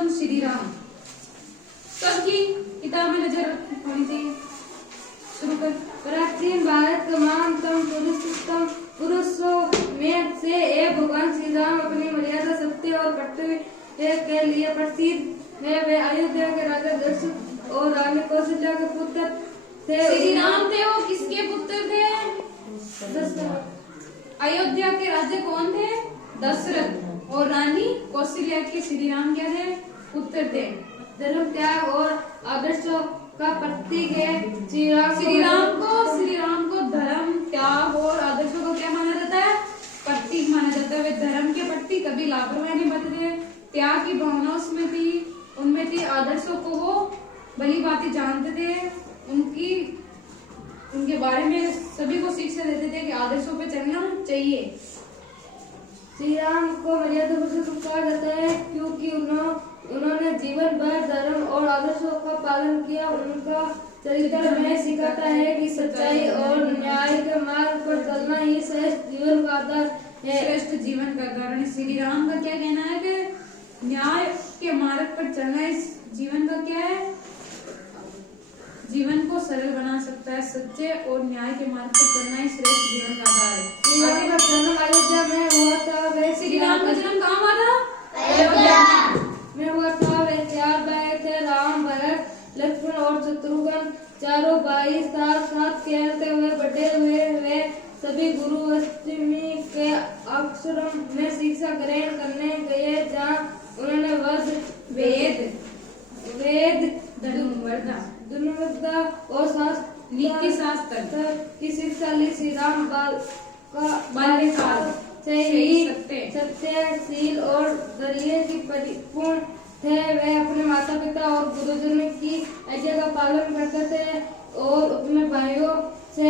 रामचंद्र श्री राम। सबकी किताब में नजर होनी चाहिए। शुरू कर। प्राचीन भारत का महानतम पुरुषों में से एक भगवान श्री राम अपनी मर्यादा, सत्य और कर्तव्य के लिए प्रसिद्ध है। वे अयोध्या के राजा दशरथ और रानी कौशल्या के पुत्र थे। श्री राम थे वो किसके पुत्र थे? अयोध्या के राजा कौन थे? दशरथ। और रानी कौशल्या के श्री राम क्या थे? पुत्र थे। धर्म त्याग और आदर्शों का प्रतीक है। श्री राम को धर्म त्याग और आदर्शों को क्या माना जाता है? प्रतीक माना जाता है। वे धर्म के प्रति कभी लापरवाही नहीं बरते। त्याग की भावना उसमें थी, उनमें थी। आदर्शों को वो भली बातें जानते थे। उनके बारे में सभी को शिक्षा देते थे कि आदर्शों पे चलना चाहिए। श्री राम को मर्यादा पुरुषोत्तम कहा जाता है क्योंकि उन्होंने जीवन भर धर्म और आदर्शों का पालन किया। उनका चरित्र हमें सिखाता है कि सच्चाई और न्याय के मार्ग पर चलना ही श्रेष्ठ जीवन का आधार है। श्रेष्ठ जीवन का कारण श्री राम का क्या कहना है कि न्याय के मार्ग पर चलना इस जीवन का क्या है? जीवन को सरल बना सकता है। सच्चे और न्याय के मार्ग पर चलना ही श्रेष्ठ जीवन का आधार है। श्री राम का जन्म अयोध्या में हुआ था। वे श्री राम का जन्म कहाँ हुआ था? अयोध्या में हुआ था। वे 4 भाई थे, राम, भरत, लक्ष्मण और शत्रुघ्न। चारों भाई साथ साथ खेलते हुए बड़े हुए। वे सभी गुरु अष्टमी के आश्रम में शिक्षा ग्रहण करने गए, जहाँ उन्होंने वेद धनुर्विद्या और नीति शास्त्र की शिक्षा ली। श्री राम बाल्यकाल से ही सत्यशील और धैर्य की परिपूर्ण थे। वे अपने माता पिता और गुरुजनों की आज्ञा का पालन करते थे और अपने भाइयों से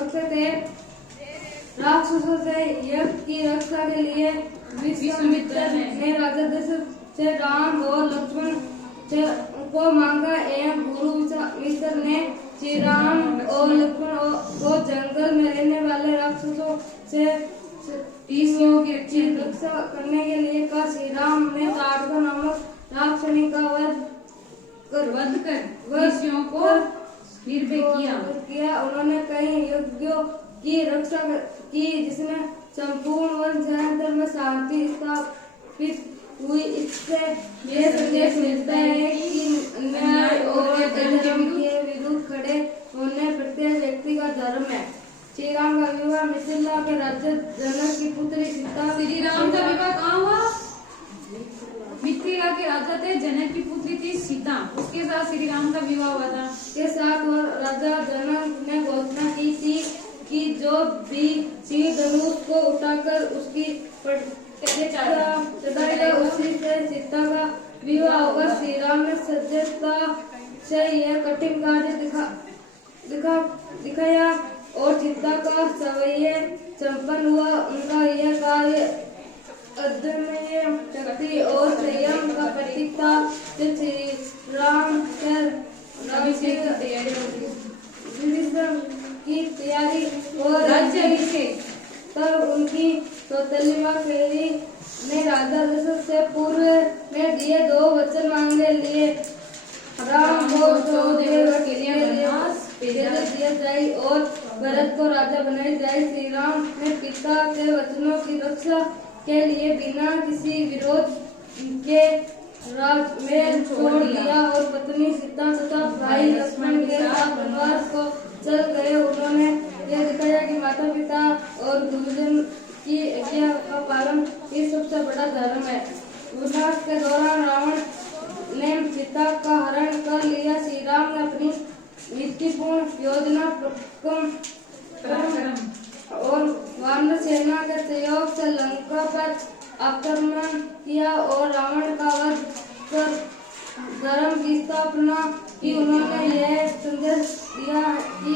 रखते थे। राक्षसों से यज्ञ की रक्षा के लिए विश्वामित्र ने राजा दशरथ से राम और लक्ष्मण को मांगा एवं गुरु विश्वामित्र ने श्री राम और लक्ष्मण को जंगल में रहने वाले राक्षसों से की रक्षा करने के लिए कहा। श्री राम ने ताड़का नामक राक्षसी का वध कर ऋषियों को निर्भय किया। उन्होंने कई यज्ञों की रक्षा की जिसमें संपूर्ण वन जहां में शांति स्थापित हुई। इससे यह संदेश मिलता है कि न्याय और धर्म के विरुद्ध खड़े होने प्रत्येक व्यक्ति का धर्म है। श्री राम का विवाह मिथिला के राजा जनक की पुत्री सीता। श्री राम का विवाह कहाँ हुआ? मिथिला के राजा थे, जनक की पुत्री थी सीता। उसके साथ श्री राम का विवाह हुआ था। के साथ और राजा जनक ने घोषणा की थी कि जो भी श्री धनुष को उठाकर उसकी चढ़ाएगा उसी से सीता का विवाह होगा। श्री राम ने सज्जता से यह कठिन कार्य दिखाया और सीता का सवैया संपन्न हुआ। उनका यह कार्य अदम्य शक्ति और संयम का प्रतीक था। जब श्री राम की तैयारी और राज्याभिषेक तब उनकी सौतेली मां कैकेयी ने राजा दशरथ से पूर्व में दिए 2 वचन मांगे लिए। राम को 14 वर्ष के लिए दिया जाए और भरत को राजा बनाया जाए। श्री राम ने पिता के वचनों की रक्षा के लिए बिना किसी विरोध के राजमहल छोड़ दिया और पत्नी सीता तथा भाई लक्ष्मण के साथ वनवास को चल गए। उन्होंने यह दिखाया कि माता पिता और गुरुजन की आज्ञा का पालन ही सबसे बड़ा धर्म है। वनवास के दौरान रावण ने सीता का हरण कर लिया। श्री राम ने अपनी नीतिपूर्ण योजना और वानर सेना के सहयोग से लंका पर आक्रमण किया और रावण का वध कर धर्म की स्थापना की। उन्होंने यह संदेश दिया कि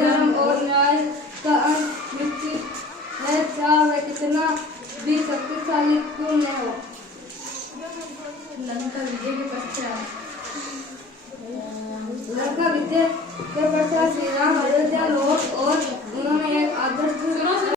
धर्म और न्याय का अंत निश्चित है, चाहे कितना भी शक्तिशाली क्यों न हो। लंका विजय के पश्चात श्री राम अयोध्या लौट और उन्होंने एक आदर्श